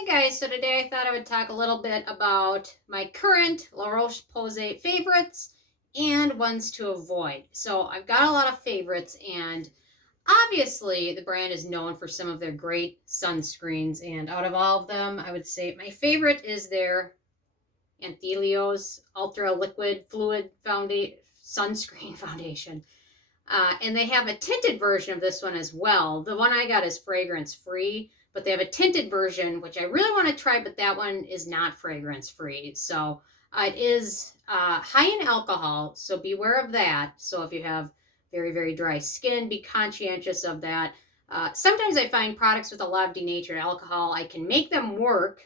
Hey guys, so today I thought I would talk a little bit about my current La Roche-Posay favorites and ones to avoid. So I've got a lot of favorites, and obviously the brand is known for some of their great sunscreens, and out of all of them, I would say my favorite is their Anthelios Ultra Liquid Fluid Sunscreen Foundation. And they have a tinted version of this one as well. The one I got is fragrance free, but they have a tinted version, which I really want to try, but that one is not fragrance free. So it is high in alcohol, so beware of that. So if you have very, very dry skin, be conscientious of that. Sometimes I find products with a lot of denatured alcohol, I can make them work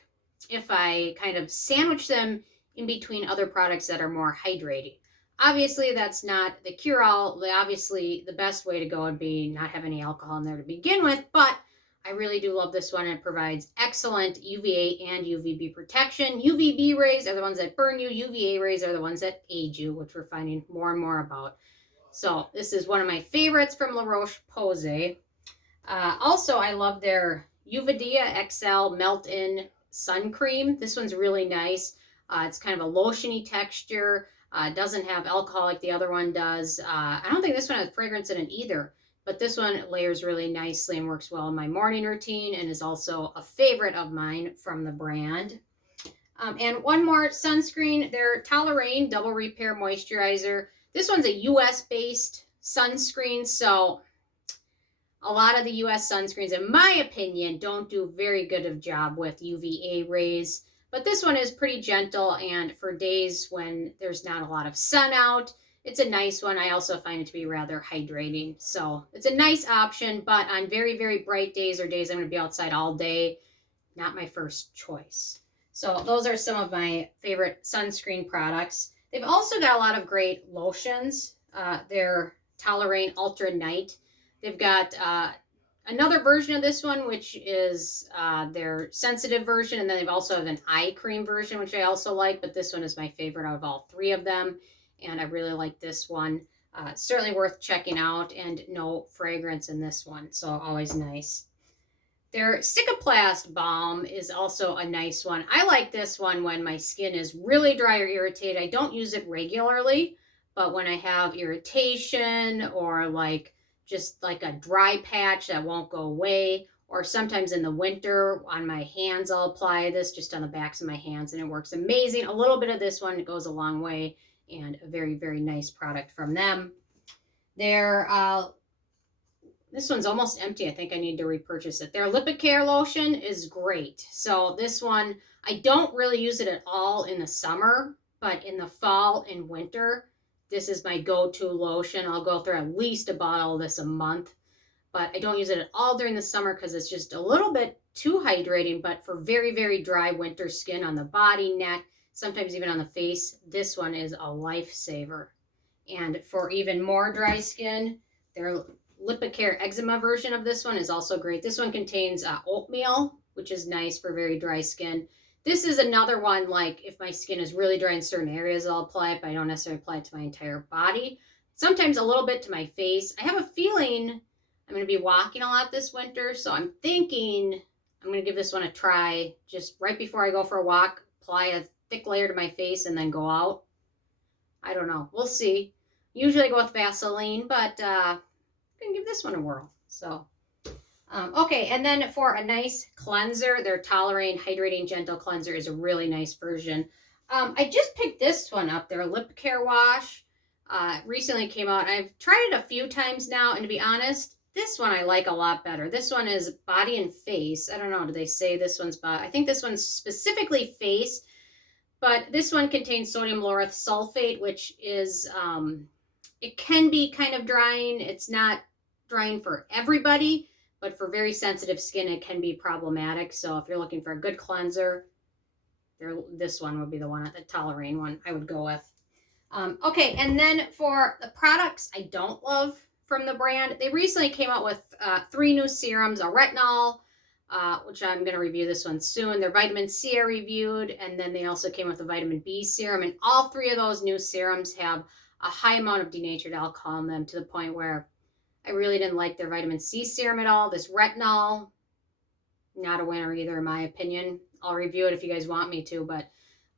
if I kind of sandwich them in between other products that are more hydrating. Obviously, that's not the cure-all. Obviously, the best way to go would be not have any alcohol in there to begin with, but I really do love this one. It provides excellent UVA and UVB protection. UVB rays are the ones that burn you. UVA rays are the ones that age you, which we're finding more and more about. So this is one of my favorites from La Roche-Posay. Also, I love their Uvadia XL Meltin Sun Cream. This one's really nice. It's kind of a lotiony texture. Doesn't have alcohol like the other one does. I don't think this one has fragrance in it either, but this one layers really nicely and works well in my morning routine and is also a favorite of mine from the brand. And one more sunscreen, their Toleraine Double Repair Moisturizer. This one's a US-based sunscreen, so a lot of the US sunscreens, in my opinion, don't do very good of job with UVA rays. But this one is pretty gentle, and for days when there's not a lot of sun out, it's a nice one. I also find it to be rather hydrating. So it's a nice option, but on very, very bright days or days I'm going to be outside all day, not my first choice. So those are some of my favorite sunscreen products. They've also got a lot of great lotions. Their Toleraine Ultra Night. They've got another version of this one, which is their sensitive version, and then they've also have an eye cream version, which I also like, but this one is my favorite out of all three of them, and I really like this one. Certainly worth checking out, and no fragrance in this one, so always nice. Their Cycloplast Balm is also a nice one. I like this one when my skin is really dry or irritated. I don't use it regularly, but when I have irritation or just like a dry patch that won't go away, or sometimes in the winter on my hands, I'll apply this just on the backs of my hands, and it works amazing. A little bit of this one goes a long way, and a very, very nice product from them. This one's almost empty. I think I need to repurchase it. Their Lipicare lotion is great. So this one, I don't really use it at all in the summer, but in the fall and winter, this is my go-to lotion. I'll go through at least a bottle of this a month, but I don't use it at all during the summer because it's just a little bit too hydrating. But for very, very dry winter skin on the body, neck, sometimes even on the face, this one is a lifesaver. And for even more dry skin, their Lipicare eczema version of this one is also great. This one contains oatmeal, which is nice for very dry skin. This is another one, like if my skin is really dry in certain areas, I'll apply it, but I don't necessarily apply it to my entire body. Sometimes a little bit to my face. I have a feeling I'm going to be walking a lot this winter, so I'm thinking I'm going to give this one a try. Just right before I go for a walk, apply a thick layer to my face and then go out. I don't know. We'll see. Usually I go with Vaseline, but I'm going to give this one a whirl. So okay, and then for a nice cleanser, their Toleraine Hydrating Gentle Cleanser is a really nice version. I just picked this one up, their Lip Care Wash. Recently came out. I've tried it a few times now, and to be honest, this one I like a lot better. This one is body and face. I don't know, do they say this one's body? I think this one's specifically face, but this one contains sodium lauryl sulfate, which is, it can be kind of drying. It's not drying for everybody, but for very sensitive skin, it can be problematic. So if you're looking for a good cleanser, this one would be the one, the Toleraine one I would go with. Okay, and then for the products I don't love from the brand, they recently came out with 3 new serums, a retinol, which I'm going to review this one soon. Their vitamin C I reviewed, and then they also came with a vitamin B serum, and all 3 of those new serums have a high amount of denatured alcohol in them to the point where I really didn't like their vitamin C serum at all. This retinol, not a winner either, in my opinion. I'll review it if you guys want me to, but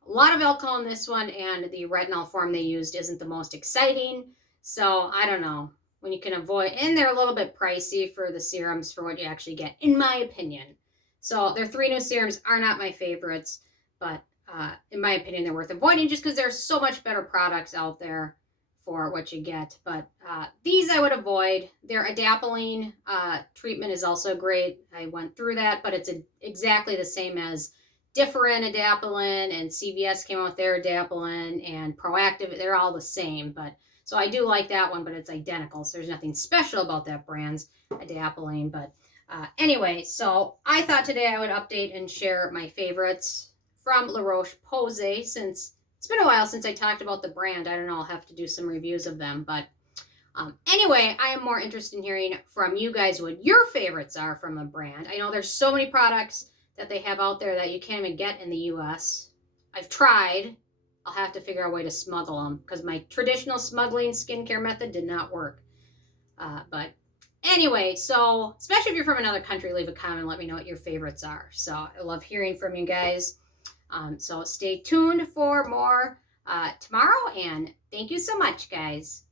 a lot of alcohol in this one, and the retinol form they used isn't the most exciting. So I don't know. When you can avoid, and they're a little bit pricey for the serums for what you actually get, in my opinion. So their 3 new serums are not my favorites, but in my opinion, they're worth avoiding just because there's so much better products out there for what you get. But these I would avoid. Their adapalene treatment is also great. I went through that, but it's exactly the same as Differin adapalene, and CVS came out with their adapalene, and Proactive. They're all the same, but so I do like that one, but it's identical. So there's nothing special about that brand's adapalene. But anyway, so I thought today I would update and share my favorites from La Roche-Posay, since it's been a while since I talked about the brand. I don't know, I'll have to do some reviews of them. But anyway, I am more interested in hearing from you guys what your favorites are from a brand. I know there's so many products that they have out there that you can't even get in the US. I've tried. I'll have to figure out a way to smuggle them because my traditional smuggling skincare method did not work. But anyway, so especially if you're from another country, leave a comment and let me know what your favorites are. So I love hearing from you guys. So stay tuned for more tomorrow, and thank you so much, guys.